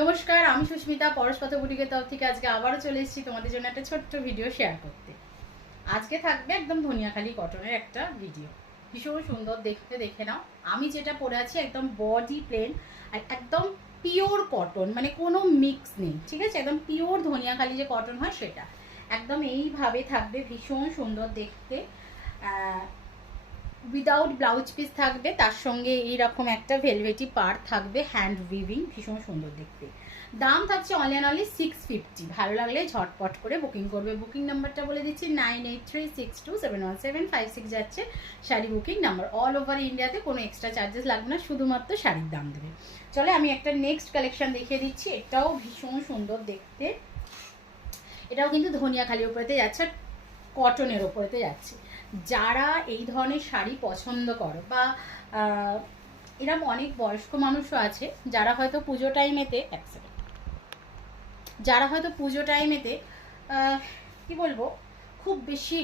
নমস্কার, আমি সুস্মিতা পরশপথ বুটিকের তরফ থেকে আজকে আবারও চলে এসেছি তোমাদের জন্য একটা ছোট্ট ভিডিও শেয়ার করতে। আজকে থাকবে একদম ধনিয়াখালি কটনের একটা ভিডিও, ভীষণ সুন্দর দেখতে, দেখে নাও। আমি যেটা পরে আছি একদম বডি প্লেন আর একদম পিওর কটন, মানে কোনো মিক্স নেই, ঠিক আছে? একদম পিওর ধনিয়াখালি যে কটন হয় সেটা একদম এইভাবে থাকবে, ভীষণ সুন্দর দেখতে। উইদাউট ব্লাউজ পিস থাকবে, তার সঙ্গে এইরকম একটা ভেলভেটি পার থাকবে, হ্যান্ড উইভিং, ভীষণ সুন্দর দেখতে। দাম থাকছে অনলি 650। ভালো লাগলে ঝটপট করে বুকিং করবে। বুকিং নাম্বারটা বলে দিচ্ছি 9836271756 যাচ্ছে sari booking number. All over ইন্ডিয়াতে কোনো এক্সট্রা চার্জেস লাগবে না, শুধুমাত্র শাড়ির দাম দেবে। চলে আমি একটা নেক্সট কালেকশন দেখিয়ে দিচ্ছি, এটাও ভীষণ সুন্দর দেখতে। এটাও কিন্তু ধনিয়াখালির উপরেতে যাচ্ছে, কটনের ওপরেতে যাচ্ছে। যারা এই ধরনের শাড়ি পছন্দ করো বা এরকম অনেক বয়স্ক মানুষও আছে যারা হয়তো পুজো টাইমেতে কি বলবো, খুব বেশি,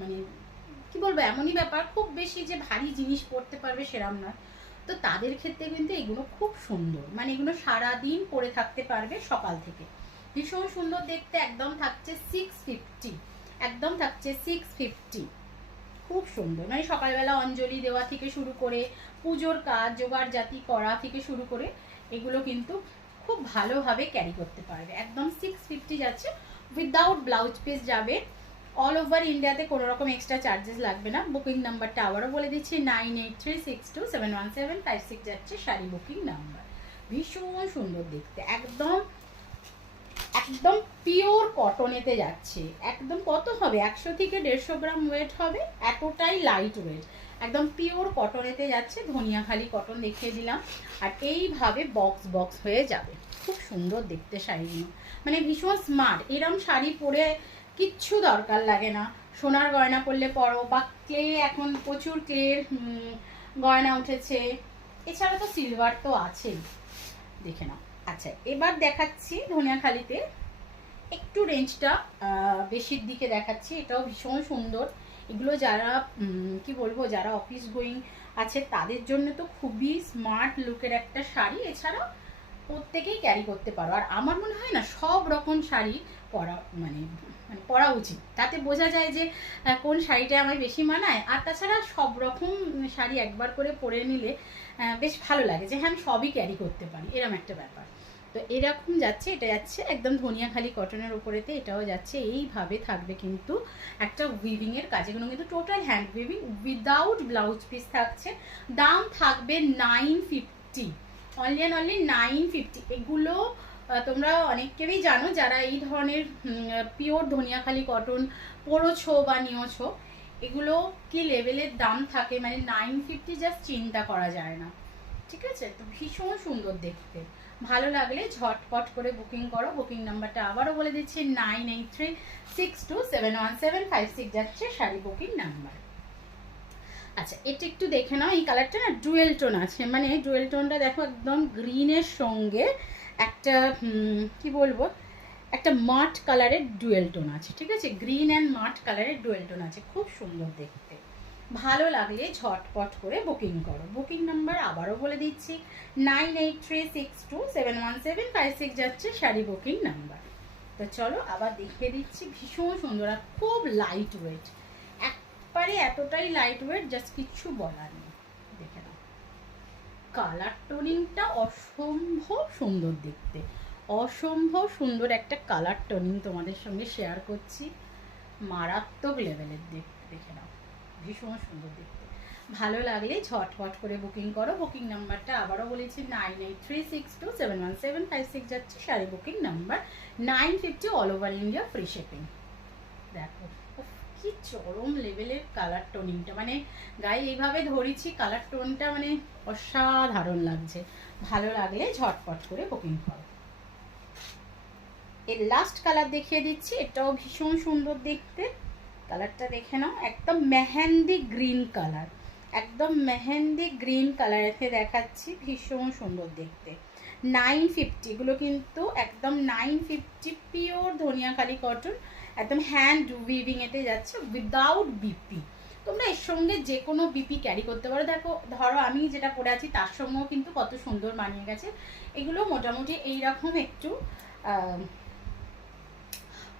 মানে কি বলবো, এমনই ব্যাপার, খুব বেশি যে ভারী জিনিস পরতে পারবে সেরম নয়। তো তাদের ক্ষেত্রে কিন্তু এগুলো খুব সুন্দর, মানে এগুলো সারাদিন পরে থাকতে পারবে সকাল থেকে। ভীষণ সুন্দর দেখতে, একদম থাকছে 650, একদম থাকছে 650। খুব সুন্দর, মানে সকালবেলা অঞ্জলি দেওয়া থেকে শুরু করে পুজোর কাজ জোগাড় জাতি করা থেকে শুরু করে এগুলো কিন্তু খুব ভালোভাবে ক্যারি করতে পারবে। একদম 650 যাচ্ছে, উইদাউট ব্লাউজ পিস যাবে। অল ওভার ইন্ডিয়াতে কোনো রকম এক্সট্রা চার্জেস লাগবে না। বুকিং নাম্বারটা আবারও বলে দিচ্ছি 9836271756 যাচ্ছে শাড়ি বুকিং নাম্বার। ভীষণ সুন্দর দেখতে, একদম একদম পিওর কটনেতে যাচ্ছে। একদম কত হবে, 100 থেকে 150 গ্রাম ওয়েট হবে, এতটাই লাইট ওয়েট। একদম পিওর কটনেতে যাচ্ছে, ধনিয়াখালি কটন দেখিয়ে দিলাম। আর এইভাবে বক্স বক্স হয়ে যাবে, খুব সুন্দর দেখতে শাড়িগুলো, মানে ভীষণ স্মার্ট। এরম শাড়ি পরে কিচ্ছু দরকার লাগে না, সোনার গয়না পরলে পরো, বা ক্লে, এখন প্রচুর ক্লের গয়না উঠেছে, এছাড়া তো সিলভার তো আছেই, দেখে নাও। আচ্ছা, এবার দেখাচ্ছি ধনিয়াখালিতে একটু রেঞ্জটা বেশির দিকে দেখাচ্ছি, এটাও ভীষণ সুন্দর। এগুলো যারা কি বলবো, যারা অফিস গোয়িং আছে তাদের জন্য তো খুবই স্মার্ট লুকের একটা শাড়ি। এছাড়াও প্রত্যেকেই ক্যারি করতে পারো। আর আমার মনে হয় না সব রকম শাড়ি পরা মানে মানে পরা উচিত, তাতে বোঝা যায় যে কোন শাড়িটা আমার বেশি মানায়। আর তাছাড়া সব রকম শাড়ি একবার করে পরে নিলে বেশ ভালো লাগে যে হ্যাঁ আমি সবই ক্যারি করতে পারি, এরম একটা ব্যাপার। তো এরকম যাচ্ছে, এটা যাচ্ছে একদম ধনিয়াখালি কটনের উপরেতে, এটাও যাচ্ছে এইভাবে থাকবে কিন্তু একটা উইভিংয়ের কাজ। এগুলো কিন্তু total hand weaving, without blouse piece থাকছে। দাম থাকবে 950, অনলি 950। এগুলো তোমরা অনেকেই জানো যারা এই ধরনের পিওর ধনিয়াখালি কটন পরেছো বা নিয়েছো, এগুলো কি লেভেলের দাম থাকে, মানে 950 জাস্ট চিন্তা করা যায় না, ঠিক আছে? তো ভীষণ সুন্দর দেখতে, ভালো লাগলে ঝটপট করে বুকিং করো। বুকিং নাম্বারটা আবারও বলে দিচ্ছি 9836271756 যাচ্ছে শাড়ি বুকিং নাম্বার। আচ্ছা, এটা একটু দেখে নাও, এই কালারটা না ডুয়েল টোন আছে, মানে ডুয়েল টোনটা দেখো, একদম গ্রিনের সঙ্গে একটা কি বলবো, একটা মাট কালারের ডুয়েল টোন আছে, ঠিক আছে? গ্রিন অ্যান্ড মাট কালারের ডুয়েল টোন আছে, খুব সুন্দর দেখতে। ভালো লাগলে ঝটপট করে বুকিং করো। বুকিং নাম্বার আবারও বলে দিচ্ছি 9836271756 যাচ্ছে শাড়ি বুকিং নাম্বার। তো চলো আবার দেখিয়ে দিচ্ছি, ভীষণ সুন্দর আর খুব লাইট ওয়েট, একবারে এতটাই লাইট ওয়েট, জাস্ট কিচ্ছু বলার নেই। দেখে নাও, কালার টোনিংটা অসম্ভব সুন্দর দেখতে, অসম্ভব সুন্দর একটা কালার টোনিং তোমাদের সঙ্গে শেয়ার করছি, মারাত্মক লেভেলের দেখতে। দেখে নাও, ভীষণ সুন্দর দেখতে। ভালো লাগলে ঝটপট করে বুকিং করো। বুকিং নাম্বারটা আবারও বলেছি 9836271756 যাচ্ছে sari booking number. 950, all over India free shipping. দেখো কি চরম লেভেলের কালার টোনিংটা, মানে গায়ে এইভাবে ধরেছি, কালার টোনটা মানে অসাধারণ লাগছে। ভালো লাগলে ঝটপট করে বুকিং করো। এর লাস্ট কালার দেখিয়ে দিচ্ছি, এটাও ভীষণ সুন্দর দেখতে। কালারটা দেখে নাও, একদম মেহেন্দি গ্রিন কালার, একদম মেহেন্দি গ্রিন কালারেতে দেখাচ্ছি, ভীষণ সুন্দর দেখতে। 950, এগুলো কিন্তু একদম 950 পিওর ধনিয়াখালি কটন, একদম হ্যান্ড উইভিং এতে যাচ্ছে, উইদাউট বিপি, তোমরা এর সঙ্গে যে কোনো বিপি ক্যারি করতে পারো। দেখো ধরো আমি যেটা পরে আছি তার সঙ্গেও কিন্তু কত সুন্দর মানিয়ে গেছে। এগুলো মোটামুটি এইরকম একটু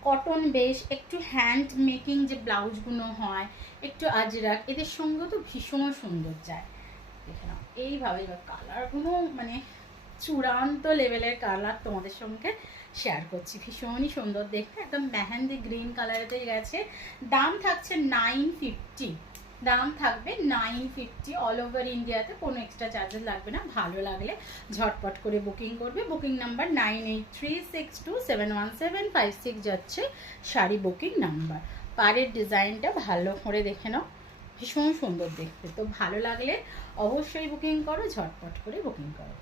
কটন বেশ, একটু হ্যান্ড মেকিং যে ব্লাউজগুলো হয়, একটু আজরাক, এদের সঙ্গেও তো ভীষণ সুন্দর যায়। দেখে নাও এইভাবে কালারগুলো মানে চূড়ান্ত লেভেলের কালার তোমাদের সঙ্গে শেয়ার করছি, ভীষণই সুন্দর দেখতে, একদম মেহেন্দি গ্রিন কালারেতে গেছে। দাম থাকছে 950, দাম থাকবে 950 অল ওভার ইন্ডিয়াতে, কোনো এক্সট্রা চার্জেস লাগবে না। ভালো লাগলে ঝটপট করে বুকিং করবে। বুকিং নাম্বার 9836271756 যাচ্ছে শাড়ি বুকিং নাম্বার। পাড়ের ডিজাইনটা ভালো করে দেখে নাও, ভীষণ সুন্দর দেখতে। তো ভালো লাগলে অবশ্যই বুকিং করো, ঝটপট করে বুকিং করো।